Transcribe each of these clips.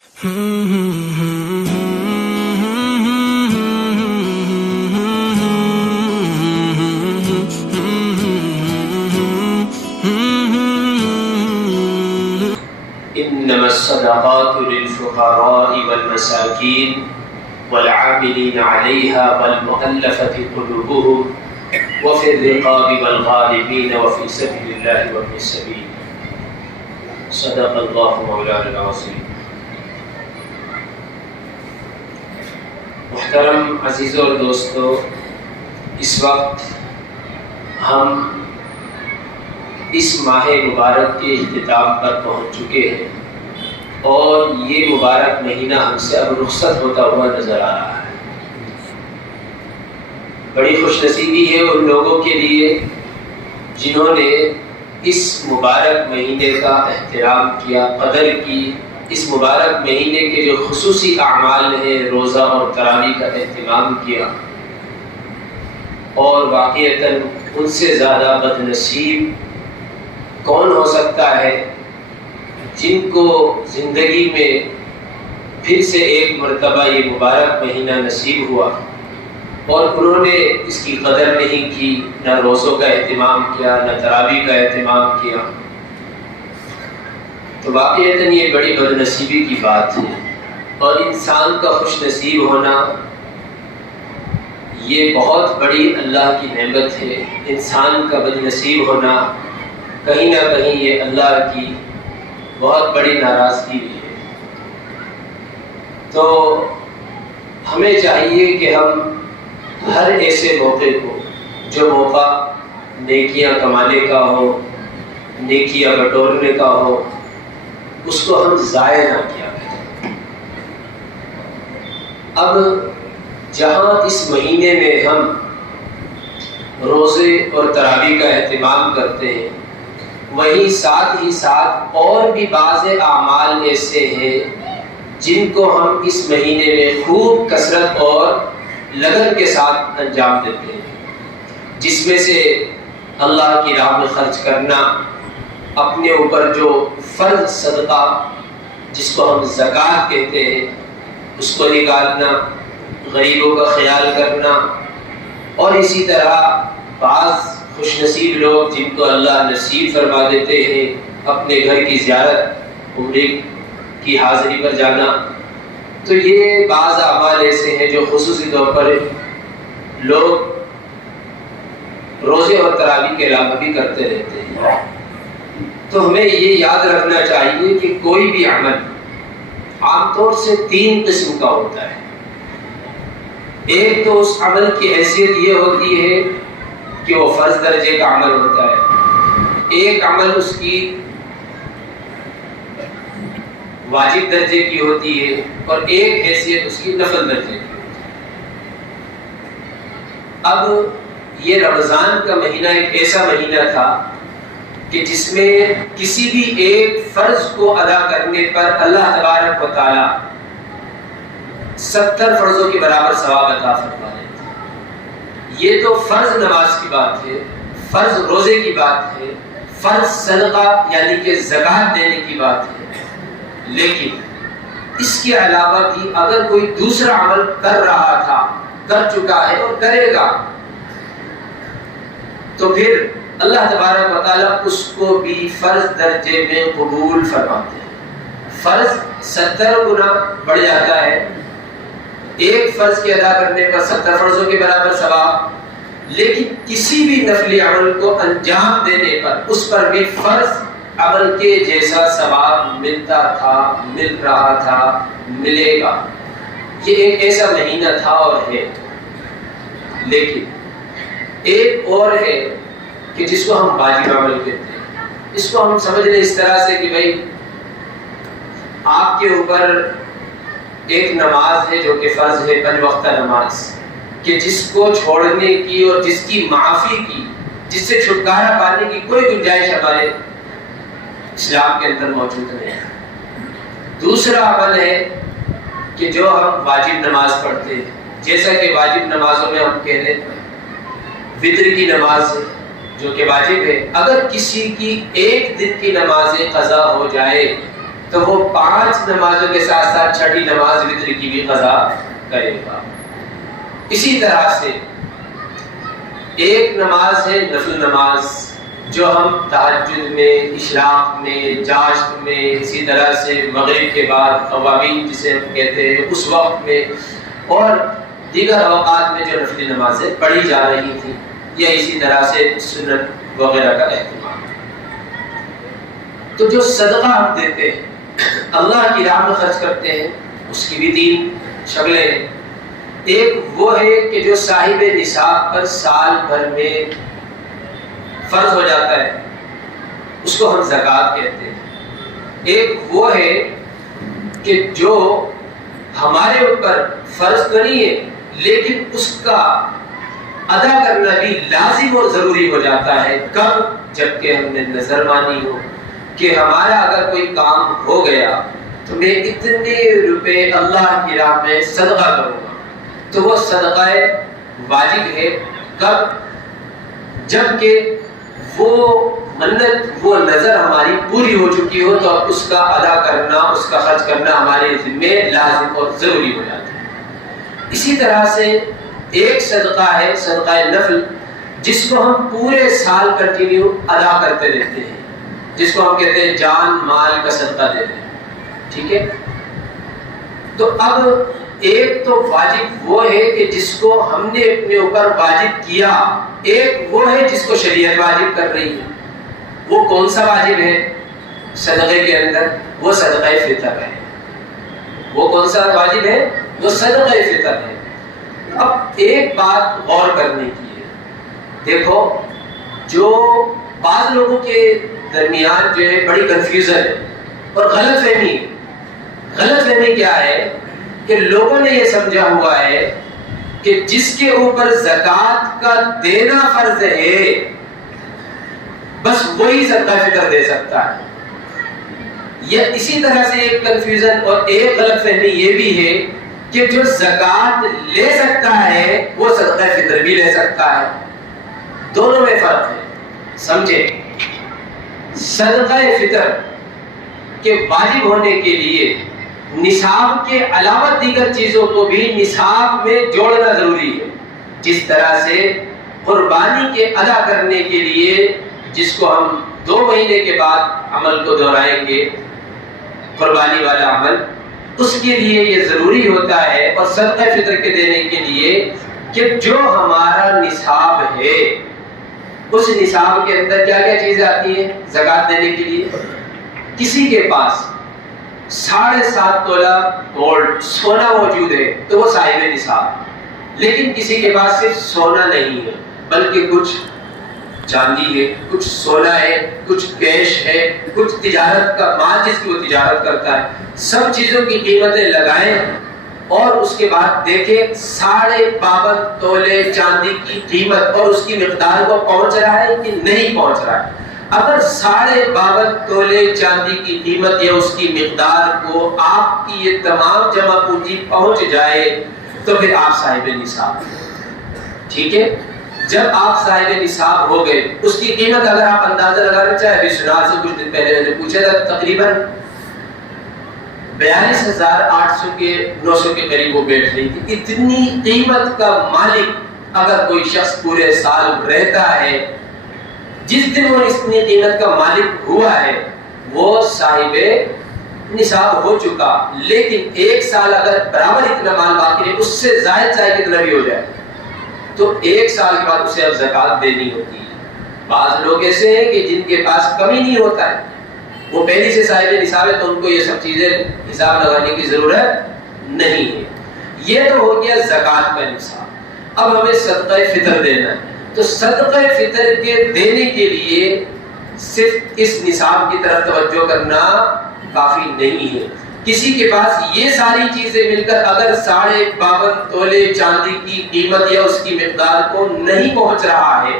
إنما الصدقات للفقراء والمساكين والعاملين عليها والمؤلفة قلوبهم وفي الرقاب والغارمين وفي سبيل الله وابن السبيل صدق الله مولانا العظيم۔ محترم عزیزوں اور دوستو، اس وقت ہم اس ماہ مبارک کے اختتام پر پہنچ چکے ہیں اور یہ مبارک مہینہ ہم سے اب رخصت ہوتا ہوا نظر آ رہا ہے۔ بڑی خوش نصیبی ہے ان لوگوں کے لیے جنہوں نے اس مبارک مہینے کا احترام کیا، قدر کی، اس مبارک مہینے کے جو خصوصی اعمال ہیں، روزہ اور تراویح کا اہتمام کیا، اور واقعتاً ان سے زیادہ بد نصیب کون ہو سکتا ہے جن کو زندگی میں پھر سے ایک مرتبہ یہ مبارک مہینہ نصیب ہوا اور انہوں نے اس کی قدر نہیں کی، نہ روزوں کا اہتمام کیا، نہ تراویح کا اہتمام کیا۔ تو واقعتاً یہ بڑی بد نصیبی کی بات ہے، اور انسان کا خوش نصیب ہونا یہ بہت بڑی اللہ کی نعمت ہے۔ انسان کا بد نصیب ہونا کہیں نہ کہیں یہ اللہ کی بہت بڑی ناراضگی بھی ہے۔ تو ہمیں چاہیے کہ ہم ہر ایسے موقع کو، جو موقع نیکیاں کمانے کا ہو، نیکیاں بٹورنے کا ہو، اس کو ہم ضائع نہ کیا کریں۔ اب جہاں اس مہینے میں ہم روزے اور تراویح کا اہتمام کرتے ہیں، وہیں ساتھ ہی ساتھ اور بھی بعض اعمال ایسے ہیں جن کو ہم اس مہینے میں خوب کثرت اور لگن کے ساتھ انجام دیتے ہیں، جس میں سے اللہ کی راہ میں خرچ کرنا، اپنے اوپر جو فرض صدقہ جس کو ہم زکوٰۃ کہتے ہیں اس کو نکالنا، غریبوں کا خیال کرنا، اور اسی طرح بعض خوش نصیب لوگ جن کو اللہ نصیب فرما دیتے ہیں اپنے گھر کی زیارت، عمرے کی حاضری پر جانا۔ تو یہ بعض اعمال ایسے ہیں جو خصوصی طور پر لوگ روزے اور تراویح کے علاوہ بھی کرتے رہتے ہیں۔ تو ہمیں یہ یاد رکھنا چاہیے کہ کوئی بھی عمل عام طور سے 3 قسم کا ہوتا ہے۔ ایک تو اس عمل کی حیثیت یہ ہوتی ہے کہ وہ فرض درجے کا عمل ہوتا ہے، ایک عمل اس کی واجب درجے کی ہوتی ہے، اور ایک حیثیت اس کی نفل درجے کی ہوتی ہے۔ اب یہ رمضان کا مہینہ ایک ایسا مہینہ تھا کہ جس میں کسی بھی ایک فرض کو ادا کرنے پر اللہ تبارک و تعالی 70 فرضوں کے برابر ثواب عطا فرما دیتے ہیں۔ یہ تو فرض نماز کی بات ہے، فرض روزے کی بات ہے، فرض صدقہ یعنی کہ زکوٰۃ دینے کی بات ہے، لیکن اس کے علاوہ بھی اگر کوئی دوسرا عمل کر رہا تھا، کر چکا ہے اور کرے گا، تو پھر اللہ تبارک و تعالیٰ اس کو بھی فرض درجے میں قبول فرماتے ہیں۔ فرض 70 گنا بڑھ جاتا ہے، ایک فرض کے ادا کرنے پر 70 فرضوں کے برابر ثواب، لیکن کسی بھی نفلی عمل کو انجام دینے پر اس پر بھی فرض عمل کے جیسا ثواب ملتا تھا، مل رہا تھا، ملے گا۔ یہ ایک ایسا مہینہ تھا اور ہے۔ لیکن ایک اور ہے کہ جس کو ہم واجب عمل کہتے ہیں۔ اس کو ہم سمجھ لیں اس طرح سے کہ بھائی آپ کے اوپر ایک نماز ہے جو کہ فرض ہے، 5 وقتہ نماز، کہ جس کو چھوڑنے کی اور جس کی معافی کی، جس سے چھٹکارا پانے کی کوئی گنجائش ہمارے اسلام کے اندر موجود نہیں ہے۔ دوسرا عمل ہے کہ جو ہم واجب نماز پڑھتے ہیں، جیسا کہ واجب نمازوں میں ہم کہہ لیں وتر کی نماز ہے جو کہ واجب ہے، اگر کسی کی ایک دن کی نماز قضا ہو جائے تو وہ 5 نمازوں کے ساتھ ساتھ چھٹی نماز وتر کی بھی قضا کرے گا۔ اسی طرح سے ایک نماز ہے نفل نماز، جو ہم تہجد میں، اشراق میں، جاشت میں، اسی طرح سے مغرب کے بعد اوابین جسے ہم کہتے ہیں اس وقت میں، اور دیگر اوقات میں جو نفلی نمازیں پڑھی جا رہی تھیں، یا اسی طرح سے سنت وغیرہ کا اہتمام۔ تو جو صدقہ ہم دیتے ہیں، اللہ کی راہ میں خرچ کرتے ہیں، اس کی بھی 3 شکلیں ہیں۔ ایک وہ ہے کہ جو صاحب نصاب پر سال بھر میں فرض ہو جاتا ہے، اس کو ہم زکوٰۃ کہتے ہیں۔ ایک وہ ہے کہ جو ہمارے اوپر فرض تو نہیں ہے لیکن اس کا ادا کرنا بھی لازم اور ضروری ہو جاتا ہے۔ کب؟ جبکہ ہم نے نظر مانی ہو کہ ہمارا اگر کوئی کام ہو گیا تو میں اتنے روپے اللہ کی راہ میں صدقہ کروں گا، تو وہ صدقہ واجب ہے۔ کب؟ جبکہ وہ منت، وہ نظر ہماری پوری ہو چکی ہو، تو اب اس کا ادا کرنا، اس کا خرچ کرنا ہمارے ذمہ لازم اور ضروری ہو جاتا ہے۔ اسی طرح سے ایک صدقہ ہے صدقہ نفل، جس کو ہم پورے سال کنٹینیو ادا کرتے رہتے ہیں، جس کو ہم کہتے ہیں جان مال کا صدقہ دیتے ہیں، ٹھیک ہے؟ تو اب ایک تو واجب وہ ہے کہ جس کو ہم نے اپنے اوپر واجب کیا، ایک وہ ہے جس کو شریعت واجب کر رہی ہے۔ وہ کون سا واجب ہے صدقے کے اندر؟ وہ صدقہ فطر ہے۔ وہ کون سا واجب ہے؟ وہ صدقہ فطر ہے۔ اب ایک بات غور کرنے کی ہے، دیکھو جو بعض لوگوں کے درمیان جو ہے بڑی کنفیوژن ہے اور غلط فہمی ہے۔ غلط فہمی کیا ہے کہ لوگوں نے یہ سمجھا ہوا ہے کہ جس کے اوپر زکوٰۃ کا دینا فرض ہے بس وہی صدقہ فطر دے سکتا ہے۔ یا اسی طرح سے ایک کنفیوژن اور ایک غلط فہمی یہ بھی ہے کہ جو زکوٰۃ لے سکتا ہے وہ صدقہ فطر بھی لے سکتا ہے۔ دونوں میں فرق ہے، سمجھے؟ صدقہ فطر کے واجب ہونے کے لیے نصاب کے علاوہ دیگر چیزوں کو بھی نصاب میں جوڑنا ضروری ہے۔ جس طرح سے قربانی کے ادا کرنے کے لیے، جس کو ہم 2 مہینے کے بعد عمل کو دہرائیں گے، قربانی والا عمل، اس کے لیے یہ ضروری ہوتا ہے، اور صدقہ فطر کے دینے کے لیے کہ جو ہمارا نصاب ہے اس نصاب کے اندر کیا کیا چیزیں آتی ہیں زکوٰۃ دینے کے لیے۔ کسی کے پاس 7.5 تولہ گولڈ سونا موجود ہے تو وہ صاحب نصاب، لیکن کسی کے پاس صرف سونا نہیں ہے بلکہ کچھ چاندی ہے، کچھ سونا ہے، کچھ کیش ہے، کچھ تجارت کا مال جس کی وہ تجارت کرتا ہے، سب چیزوں کی قیمتیں لگائیں اور اس کے بعد دیکھیں 52.5 تولے چاندی کی قیمت اور اس کی مقدار کو پہنچ رہا ہے کہ نہیں پہنچ رہا ہے۔ اگر 52.5 تولے چاندی کی قیمت یا اس کی مقدار کو آپ کی یہ تمام جمع پونجی پہنچ جائے تو پھر آپ صاحب نصاب، ٹھیک ہے؟ جب آپ صاحب نصاب ہو گئے، اس کی قیمت اگر آپ اندازہ لگانا چاہیں، ابھی سنال سے کچھ دن پہلے میں نے پوچھا تھا، تقریباً 42,800 کے 900 کے قریب وہ بیٹھ رہی تھی۔ اتنی قیمت کا مالک اگر کوئی شخص پورے سال رہتا ہے، جس دن وہ اتنی قیمت کا مالک ہوا ہے وہ صاحب نصاب ہو چکا، لیکن 1 سال اگر برابر اتنا مال باقی رہے، اس سے زائد چاہے کتنا بھی ہو جائے، تو 1 سال کے بعد اسے اب زکوٰۃ دینی ہوتی ہے۔ بعض لوگ ایسے ہیں کہ جن کے پاس کمی نہیں ہوتا ہے، وہ پہلے سے صاحب نصاب ہے تو ان کو یہ سب چیزیں حساب لگانے کی ضرورت نہیں ہے۔ یہ تو ہو گیا زکوٰۃ کا نصاب۔ اب ہمیں صدقہ فطر دینا ہے، تو صدقہ فطر کے دینے کے لیے صرف اس نصاب کی طرف توجہ کرنا کافی نہیں ہے۔ کسی کے پاس یہ ساری چیزیں مل کر اگر 52.5 تولے چاندی کی قیمت یا اس کی مقدار کو نہیں پہنچ رہا ہے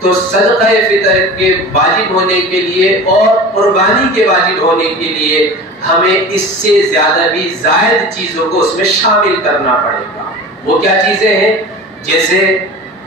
تو صدقہ فطر کے واجب ہونے کے لیے اور قربانی کے واجب ہونے کے لیے ہمیں اس سے زیادہ بھی زائد چیزوں کو اس میں شامل کرنا پڑے گا۔ وہ کیا چیزیں ہیں؟ جیسے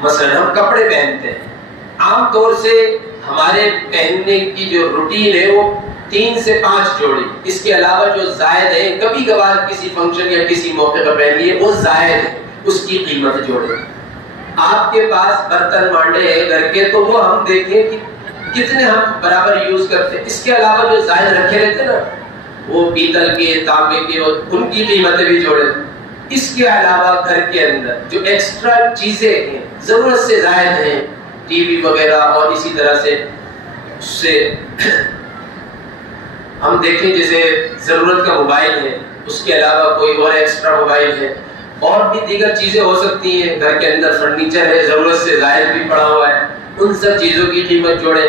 مثلا ہم کپڑے پہنتے ہیں، عام طور سے ہمارے پہننے کی جو روٹین ہے وہ 3 سے 5 جوڑے، اس کے علاوہ جو زائد ہیں کبھی کبھار کسی فنکشن یا کسی موقع پر پہن لیے وہ زائد ہے، اس کی قیمت جوڑے۔ آپ کے پاس برتن مانڈے ہیں گھر کے تو وہ ہم دیکھیں کہ کتنے ہم برابر یوز کرتے ہیں، اس کے علاوہ جو زائد رکھے رہتے ہیں نا وہ پیتل کے، تانبے کے، ان کی قیمتیں بھی جوڑے۔ اس کے علاوہ گھر کے اندر جو ایکسٹرا چیزیں ہیں ضرورت سے زائد ہیں، ٹی وی وغیرہ اور اسی طرح سے ہم دیکھیں جیسے ضرورت کا موبائل ہے، اس کے علاوہ کوئی اور ایکسٹرا موبائل ہے، اور بھی دیگر چیزیں ہو سکتی ہیں، گھر کے اندر فرنیچر ہے ضرورت سے زائد بھی پڑا ہوا ہے، ان سب چیزوں کی قیمت جوڑیں۔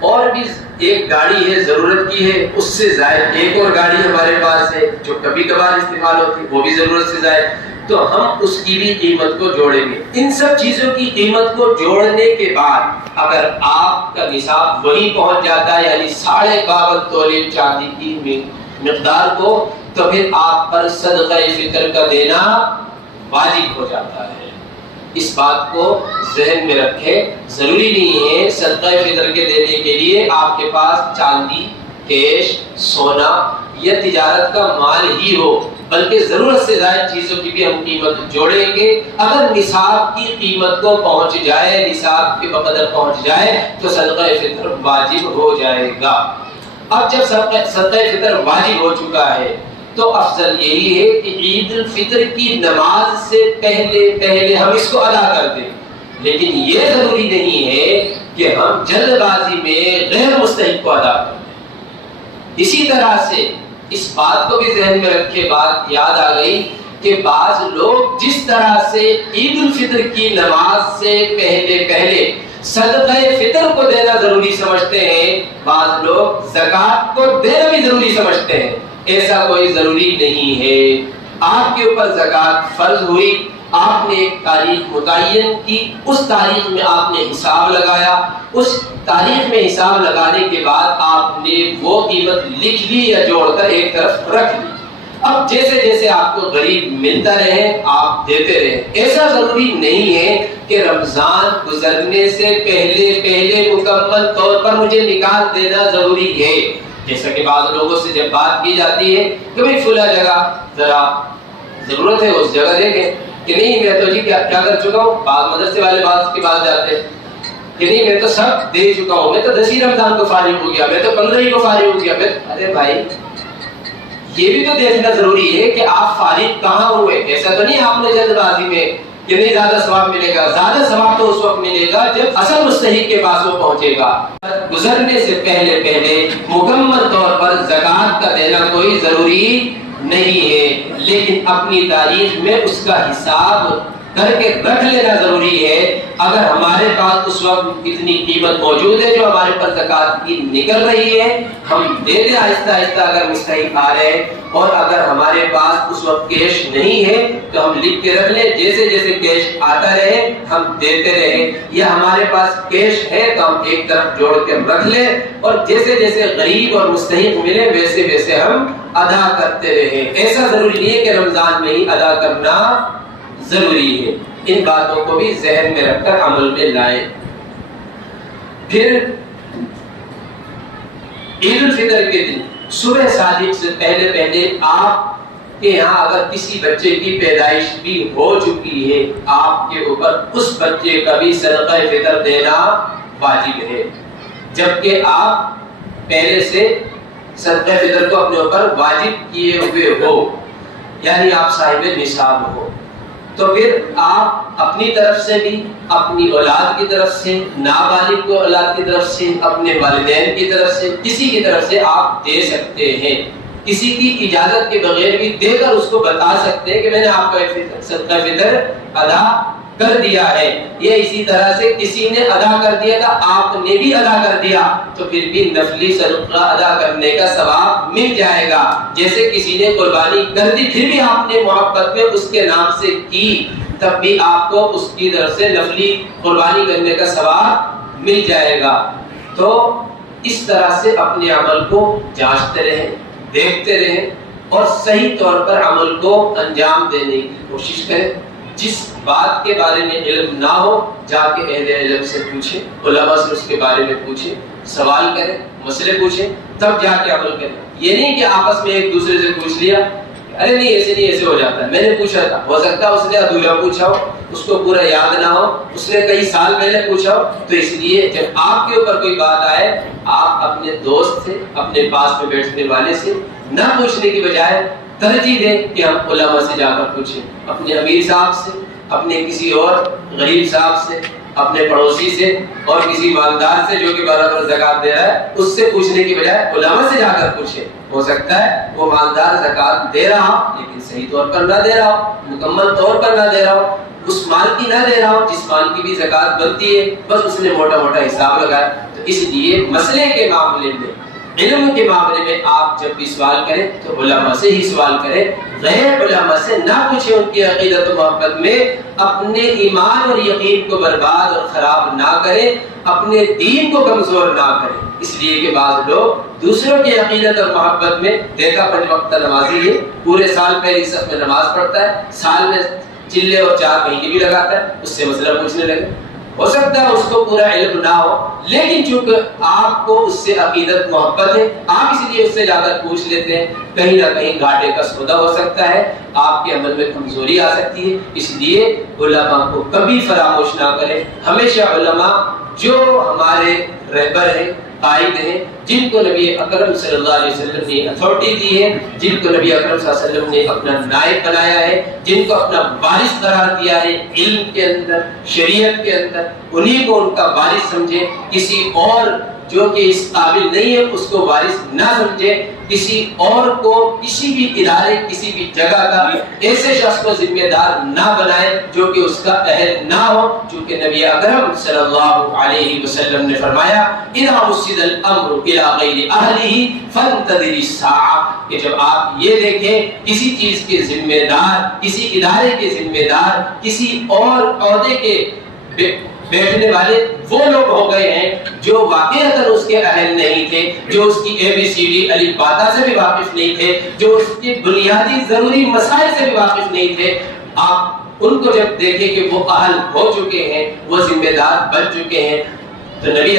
اور بھی ایک گاڑی ہے ضرورت کی ہے، اس سے زائد ایک اور گاڑی ہمارے پاس ہے جو کبھی کبھار استعمال ہوتی ہے، وہ بھی ضرورت سے زائد، تو ہم اس کی بھی قیمت کو جوڑیں گے۔ ان سب چیزوں کی قیمت کو جوڑنے کے بعد اگر آپ کا نصاب وہی پہنچ جاتا ہے یعنی 52.5 تولے چاندی کی مقدار کو، تو پھر آپ پر صدقہ فطر کا دینا واجب ہو جاتا ہے۔ اس بات کو ذہن میں رکھیں، ضروری نہیں ہے صدقہ فطر کے دینے کے لیے آپ کے پاس چاندی، کیش، سونا یا تجارت کا مال ہی ہو، بلکہ ضرورت سے زائد چیزوں کی بھی ہم قیمت جوڑیں گے۔ اگر نصاب کی قیمت کو پہنچ جائے، نصاب کے بقدر پہنچ جائے تو صدقہ فطر واجب ہو جائے گا۔ اب جب صدقہ فطر واجب ہو چکا ہے تو افضل یہی ہے کہ عید الفطر کی نماز سے پہلے ہم اس کو ادا کر دیں، لیکن یہ ضروری نہیں ہے کہ ہم جلد بازی میں غیر مستحق کو ادا کر دیں۔ اسی طرح سے اس بات کو بھی ذہن میں رکھے، بات یاد آ گئی کہ بعض لوگ جس طرح سے عید الفطر کی نماز سے پہلے صدقہ فطر کو دینا ضروری سمجھتے ہیں، بعض لوگ زکوٰۃ کو دینا بھی ضروری سمجھتے ہیں۔ ایسا کوئی ضروری نہیں ہے۔ آپ کے اوپر زکوٰۃ فرض ہوئی، آپ نے ایک تاریخ متعین کی، اس تاریخ میں آپ نے حساب لگایا، اس تاریخ میں حساب لگانے کے بعد آپ نے وہ قیمت لکھ لی یا جوڑ کر ایک طرف رکھ لی۔ اب جیسے جیسے آپ کو غریب ملتا رہے آپ دیتے رہے۔ ایسا ضروری نہیں ہے کہ رمضان گزرنے سے پہلے مکمل طور پر مجھے نکال دینا ضروری ہے۔ جیسا کہ بعض لوگوں سے جب بات کی جاتی ہے کہ بھئی فلاں جگہ ذرا ضرورت ہے اس جگہ دیکھیں، کہ نہیں میں تو جی کیا کر چکا ہوں، بعض مدرسے والے بعض کی بات جاتے ہیں کہ نہیں میں تو سب دے چکا ہوں، میں تو 10 رمضان کو فارغ ہو گیا، میں تو 15 کو فارغ ہو گیا۔ ارے بھائی یہ بھی تو دیکھنا ضروری ہے کہ آپ فارغ کہاں ہوئے۔ ایسا تو نہیں آپ نے جلد بازی میں کہ نہیں زیادہ ثواب ملے گا، زیادہ ثواب تو اس وقت ملے گا جب اصل مستحق کے پاس وہ پہنچے گا۔ گزرنے سے پہلے مکمل طور پر زکوٰۃ کا دینا کوئی ضروری نہیں ہے، لیکن اپنی تاریخ میں اس کا حساب کر کے رکھ لینا ضروری ہے۔ اگر ہمارے پاس اس وقت اتنی قیمت موجود ہے جو ہمارے پر زکوٰۃ کی نکل رہی ہے، ہم دے دیں آہستہ آہستہ اگر مستحق آ رہے ہیں، اور اگر ہمارے پاس اس وقت کیش نہیں ہے تو ہم لکھ کے رکھ لیں، جیسے جیسے کیش آتا رہے ہم دیتے رہیں، یا ہمارے پاس کیش ہے تو ہم ایک طرف جوڑ کے رکھ لیں، اور جیسے جیسے غریب اور مستحق ملے ویسے ویسے ہم ادا کرتے رہیں۔ ایسا ضروری نہیں ہے کہ رمضان میں ہی ادا کرنا ضروری ہے۔ ان باتوں کو بھی ذہن میں رکھ کر عمل میں لائیں۔ پھر عید الفطر کے دن صبح صادق سے پہلے آپ کے یہاں اگر کسی بچے کی پیدائش بھی ہو چکی ہے، آپ کے اوپر اس بچے کا بھی صدقہ فطر دینا واجب ہے، جبکہ آپ پہلے سے صدقہ فطر کو اپنے اوپر واجب کیے ہوئے ہو، یعنی آپ صاحب نصاب ہو، تو پھر آپ اپنی طرف سے بھی، اپنی اولاد کی طرف سے، نابالغ کو اولاد کی طرف سے، اپنے والدین کی طرف سے، کسی کی طرف سے آپ دے سکتے ہیں۔ کسی کی اجازت کے بغیر بھی دے کر اس کو بتا سکتے ہیں کہ میں نے آپ کا صدقہ فطر ادا کر دیا ہے۔ یہ اسی طرح سے کسی نے ادا کر دیا تھا، آپ نے بھی ادا کر دیا، تو پھر بھی نفلی صدقہ ادا کرنے کا ثواب مل جائے گا۔ جیسے کسی نے قربانی کر دی پھر بھی آپ نے محبت میں اس کے نام سے کی، تب بھی آپ کو اس کی طرف سے نفلی قربانی کرنے کا ثواب مل جائے گا۔ تو اس طرح سے اپنے عمل کو جانچتے رہیں، دیکھتے رہیں، اور صحیح طور پر عمل کو انجام دینے کی کوشش کریں۔ جس بات کے بارے میں علم نہ ہو جا کے اہل علم سے پوچھیں، علماء سے اس کے بارے میں پوچھیں، سوال کریں، مسئلے پوچھیں تب جا کے عمل کریں. یہ نہیں کہ آپس میں ایک دوسرے سے پوچھ لیا ارے نہیں ایسے نہیں ایسے ہو جاتا ہے, میں نے پوچھا تھا, ہو سکتا ہے اس نے ادھورا پوچھا ہو, اس کو پورا یاد نہ ہو, اس نے کئی سال پہلے پوچھا ہو. تو اس لیے جب آپ کے اوپر کوئی بات آئے آپ اپنے دوست سے, اپنے پاس میں بیٹھنے والے سے نہ پوچھنے کی بجائے ترجیح دیں کہ ہم علماء سے جا کر پوچھیں, اپنے امیر صاحب سے, اپنے کسی اور غریب صاحب سے, اپنے پڑوسی سے اور کسی مالدار سے جو کہ برابر زکات دے رہا ہے اس سے پوچھنے کی بجائے علماء سے جا کر پوچھیں. ہو سکتا ہے وہ مالدار زکات دے رہا ہو لیکن صحیح طور پر نہ دے رہا ہو, مکمل طور پر نہ دے رہا ہو, اس مال کی نہ دے رہا ہو جس مال کی بھی زکات بنتی ہے, بس اس نے موٹا موٹا حساب لگایا. تو اس لیے مسئلے کے معاملے میں, علم کے معاملے میں آپ جب بھی سوال کریں تو علماء سے ہی سوال کریں, غیر علماء سے نہ پوچھیں. ان کی عقیدت و محبت میں اپنے ایمان اور یقین کو برباد اور خراب نہ کریں, اپنے دین کو کمزور نہ کریں. اس لیے کہ بعض لوگ دوسروں کی عقیدت اور محبت میں, دیکھا 5 وقت نمازی ہے, پورے سال پہلی صف میں نماز پڑھتا ہے, سال میں چلے اور 4 مہینے بھی لگاتا ہے, اس سے مسئلہ پوچھنے لگے. ہو سکتا ہے اس کو پورا علم نہ ہو لیکن چونکہ آپ کو اس سے عقیدت محبت ہے آپ اس لیے اس سے جا کر پوچھ لیتے ہیں. کہیں نہ کہیں گھاٹے کا سودا ہو سکتا ہے, آپ کے عمل میں کمزوری آ سکتی ہے. اس لیے علماء کو کبھی فراموش نہ کریں. ہمیشہ علماء جو ہمارے رہبر ہیں, قائد ہیں, جن کو نبی اکرم صلی اللہ علیہ وسلم نے اتھارٹی دی ہے, جن کو نبی اکرم صلی اللہ علیہ وسلم نے اپنا نائب بنایا ہے, جن کو اپنا وارث قرار دیا ہے علم کے اندر, شریعت کے اندر, انہی کو ان کا وارث سمجھے. کسی اور جو کہ اس قابل نہیں ہے اس کو وارث نہ سمجھے. کسی اور کو کسی بھی ادارے کسی بھی جگہ کا ایسے شخص کو ذمہ دار نہ بنائے جو کہ اس کا اہل نہ ہو. چونکہ نبی اکرم صلی اللہ علیہ وسلم نے فرمایا اذا وسد الامر الى غیر اہلہ فانتظر الساعہ, کہ جب آپ یہ دیکھیں کسی چیز کے ذمہ دار, کسی ادارے کے ذمہ دار, کسی اور عہدے کے بیٹھنے والے وہ لوگ ہو گئے ہیں جو واقعتاً اس کے اہل نہیں تھے, جو اس کی ABCD الف باتا سے بھی واقف نہیں تھے, جو اس کی بنیادی ضروری مسائل سے بھی واقف نہیں تھے. آپ ان کو جب دیکھیں کہ وہ اہل ہو چکے ہیں, وہ ذمہ دار بن چکے ہیں, تو نبی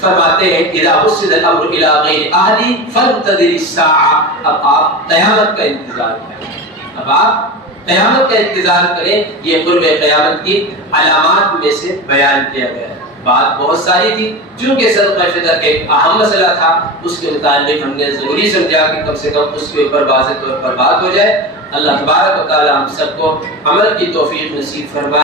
فرماتے ہیں اذا وسد الامر الى غیر اہلہ فانتظر الساعہ. اب آپ قیامت کا انتظار کریں, اب آپ قیامت کا انتظار کریں. یہ قرب قیامت کی علامات میں سے بیان کیا گیا ہے. بات بہت ساری تھی, چونکہ صدقہ فطر ایک اہم مسئلہ تھا, اس کے متعلق ہم نے ضروری سمجھا کہ کم سے کم اس کے اوپر واضح طور پر بات ہو جائے. اللہ تبارک و تعالی ہم سب کو عمل کی توفیق نصیب فرمائے.